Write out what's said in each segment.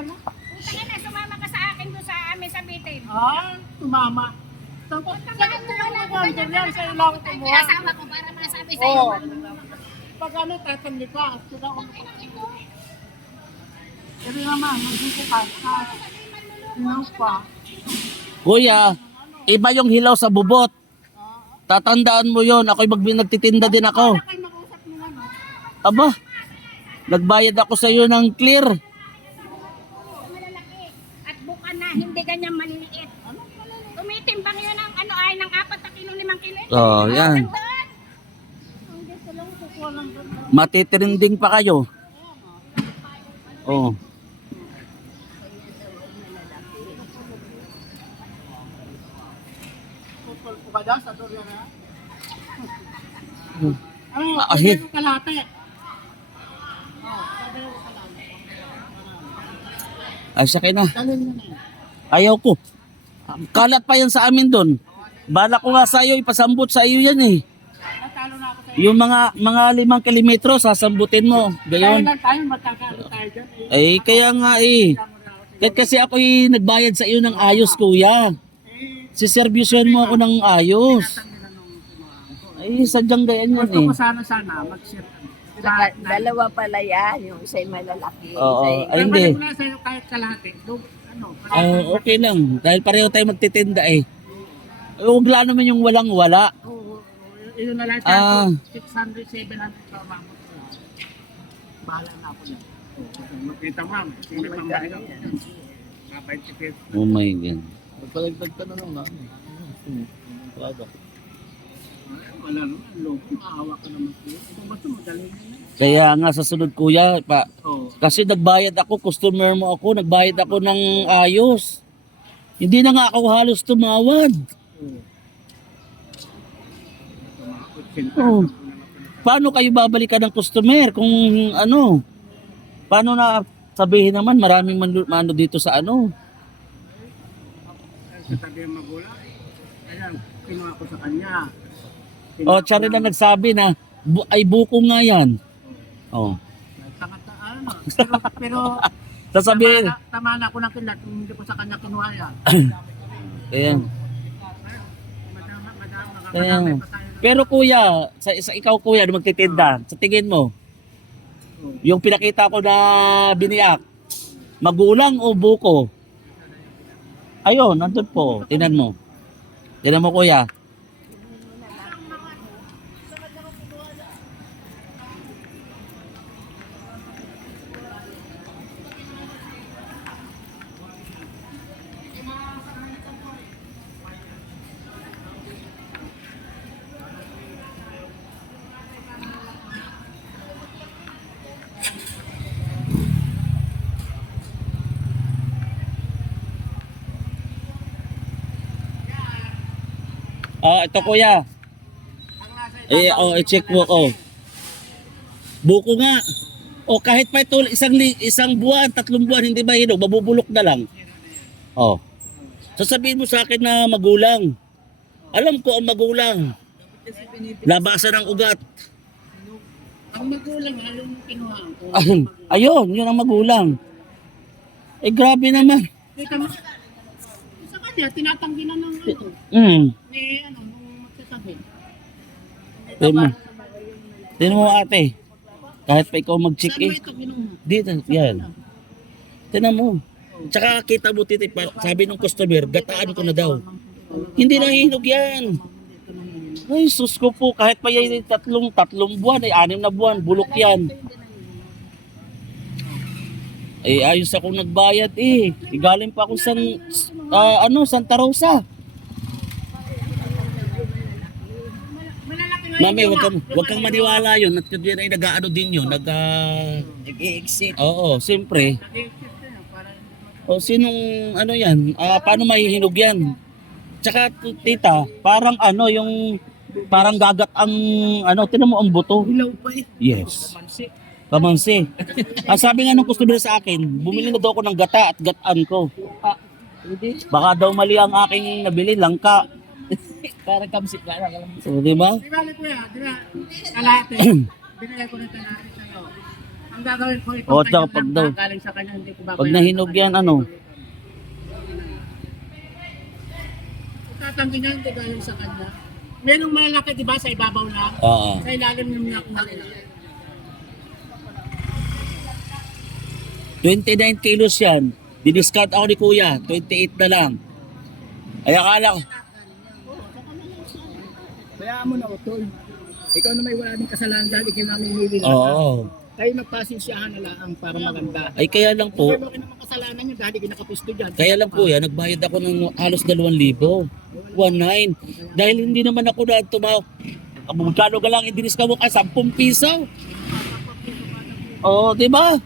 ka na. Punta ka na, sumama ka sa akin doon sa amin sa bitin. Ah, tumama. Tapos, sakit ko yung mag-order yan sa ilang kumuha. Kasama ko para masabi sa'yo. Oo. Pag ano, tatandi ka. Sila ko. Pero naman, magdito ka. Pa. Kuya, iba yung hilaw sa bubot. Tatandaan mo yon ako'y mag nagtitinda din ako. Mo ano. Aba, nagbayad ako sa iyo ng clear. Malalaki. At buka na, hindi ganyan maliliit. Tumitimbang yun ng ano ay ng 4 na kilo, 5 kilo. Oh, yan. Matitrending pa kayo. Oh. Doon na. Hmm. Ano, Ah, kalate. Oh. Ay, sakay na. Dalhin mo na. Ayaw ko. Kalat pa yan sa amin doon. Bala ko nga sa iyo, ipasambot sa iyo yan eh. Natalo na ako sa Yung mga mga limang kilometro, sasambutin mo. Tayo Gayon. lang tayo, magkakalo tayo dyan. Eh, Eh, kaya nga eh. Kahit kasi ako nagbayad sa iyo ng ayos, kuya. Siservisyon mo ako ng ayos. Ay, sadyang gayan yan Gusto eh. ko sana sana mag-share. Dalawa pala yan, yung isa'y malalaki. Oo. Ay, hindi. Ko na sa'yo kahit kalahati. Ah, okay lang. Dahil pareho tayo magtitinda eh. Huwag lang naman yung walang-wala. Oo, yun na lang Ah. tayo. 600, 700 pa ko lang. Bahala na ako yan. Makita pang. Mabait si Pete. Oh my God. Magpalagtag ka na lang na. Wala. Wala naman, loko, maawa ka naman. Kung mo na. Kaya nga sa sunod kuya, pa. Kasi nagbayad ako, customer mo ako, nagbayad ako ng ayos. Hindi na nga ako halos tumawad. Oh. Paano kayo babalikan ng customer kung ano? Paano na sabihin naman maraming man, ano dito sa ano? Sa tabi ang magulang, ayan, kinuha ko sa kanya. O, oh, rin na nagsabi na ay buko nga yan. Oh. Pero, pero Sasabihin, tama, na, tama na ako ng kilat kung hindi ko sa kanya kinuha yan. ayan. Tayo. pero kuya, sa, sa ikaw kuya na magtitinda, sa tingin mo, yung pinakita ko na biniyak, magulang o buko? Ayun, nandun po. Tinan mo. Tinan mo kuya. Ah, ito kuya. Eh, oh, i-check mo ko. Buko nga. O kahit pa ito isang isang buwan, tatlong buwan hindi ba hinog, mabubulok na lang. Oh. Sasabihin mo sa akin na magulang. Alam ko ang magulang. Labasan ng ugat. Ang magulang, alam mo kinuha ko. Ayun, ayun, yun ang magulang. Eh grabe naman. Teka kanya, tinatanggi na ng ano, Mm. ni ano, nung magsasabi. Tingnan mo. Tingnan mo ate. Kahit pa ikaw mag-check eh. ito? Dito, yan. Tingnan mo. Tsaka kita mo titi, pa- sabi ng customer, gataan ko na daw. Hindi na hinog yan. Ay, sus ko po, kahit pa yan tatlong, tatlong buwan, ay anim na buwan, bulok yan. Eh, ayos akong nagbayad eh. Igaling pa ako sa, ah, ano, Santa Rosa. Mami, wag kang, wag kang maniwala yun. At yun ay nag-ano din yun. Nag, ah, Nag-i-exit. oo, siyempre. O sinong ano yan? Ah, paano mahihinog yan? Tsaka tita, parang ano yung parang gagat ang ano, tinan mo ang buto. Hilaw pa eh. Yes. Kamansi. Ang sabi nga ng customer sa akin, bumili na daw ako ng gata at gataan ko. Hindi. Baka daw mali ang aking nabili, langka. Parang kamsit ka lang. So, di ba? Di ba, kuya, di ba, kalahati. Binigay ko ng kalahati sa'yo. Ang gagawin ko ito, Oo, kanya tsaka pag lang daw- galing sa kanya, hindi ko Pag babayaran nahinog sa kanya. yan, ano? Tatanggi niya, hindi galing sa kanya. Merong malalaki, di ba, sa ibabaw lang? Oo. Sa ilalim yung naknak na. 29 kilos yan. Diniscount ako ni kuya. 28 na lang. Ay akala ko. Kaya mo na, Utol. Ikaw na may wala din kasalanan dahil ikaw namin hili na. Oo. Kayo nagpasensyahan na lang para maganda. Ay kaya lang po. Hindi mo rin naman kasalanan yun dahil ginakapusto dyan. Kaya lang kuya, nagbayad ako ng halos 2,000. 1,900. Dahil hindi naman ako na tumaw. Magkano ka lang i-discount mo ka? 10 piso. Oo, di ba?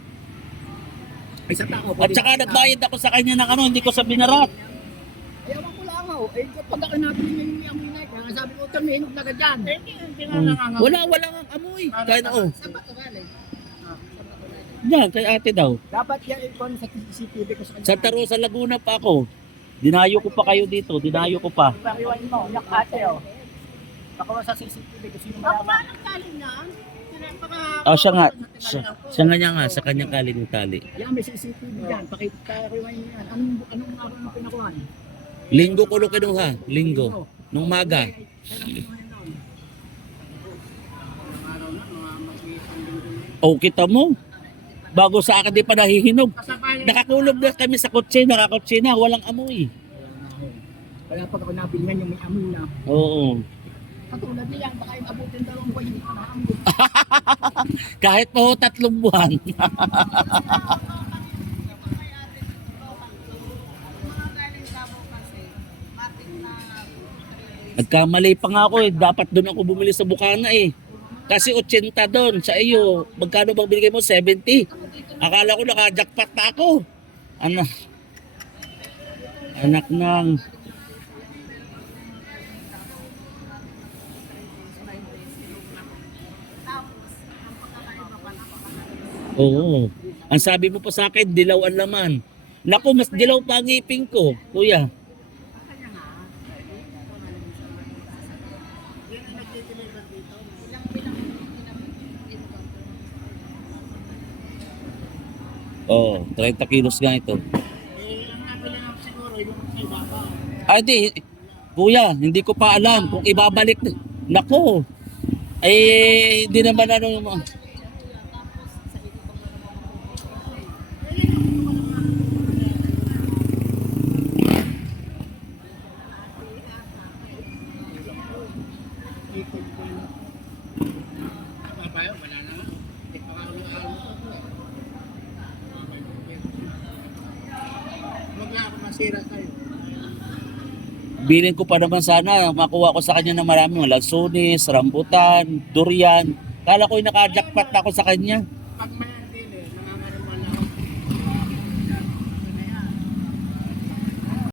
Ay, tao. At saka nagbayad ako sa kanya ng ano, hindi ko sa binarat. Ayaw ko lang ako. Eh, kapag ako natin yung yung minay, kaya sabi ko, Utol, may hinog na ka dyan. Eh, hindi Hmm. Wala, wala kang amoy. Kahit oh. Saan ba ito galing? Yan, kay ate daw. Dapat yan ikon sa CCTV ko sa kanya. Sa Tarosa, Laguna pa ako. Dinayo ko pa kayo dito, dinayo ko pa. Pariwan mo, yak ate oh. Baka sa CCTV ko sino mayaman. Ang galing na. Oh, siya nga. Siya, siya nga niya nga, sa kanyang kaling ng tali. Yan, may CCTV dyan. Pakipariwan niyo yan. Anong, anong araw ng pinakuhan? Linggo ko nung kinuha, linggo. Nung maga. Oh, kita mo. Bago sa akin di pa nahihinog. Nakakulog na kami sa kotse, nakakotse na, walang amoy. Kaya pag ako nabilhan yung may amoy na. Oo. Katulad niyan, baka yung abutin dalawang buwan yung nakaamoy. Kahit pa ho tatlong buwan. Nagkamali pa nga ako eh. Dapat doon ako bumili sa Bukana eh. Kasi 80 doon sa iyo. Magkano bang binigay mo? 70. Akala ko naka-jackpot na ako. Anak. Anak ng... Oo. Ang sabi mo pa sa akin, dilaw ang laman. Naku, mas dilaw pa ang ngipin ko, kuya. Oo, oh, 30 kilos nga ito. Ay, di. Kuya, hindi ko pa alam kung ibabalik. Nako. Eh, hindi naman ano yung mga... Tama ba yun? Wala na nga. Eh, baka ulo-araw mo to, eh. Huwag na ako masira sa'yo. Bilin ko pa naman sana, makuha ko sa kanya na marami mga lansones, rambutan, durian. Kala ko naka-jackpot na ako sa kanya. Pag may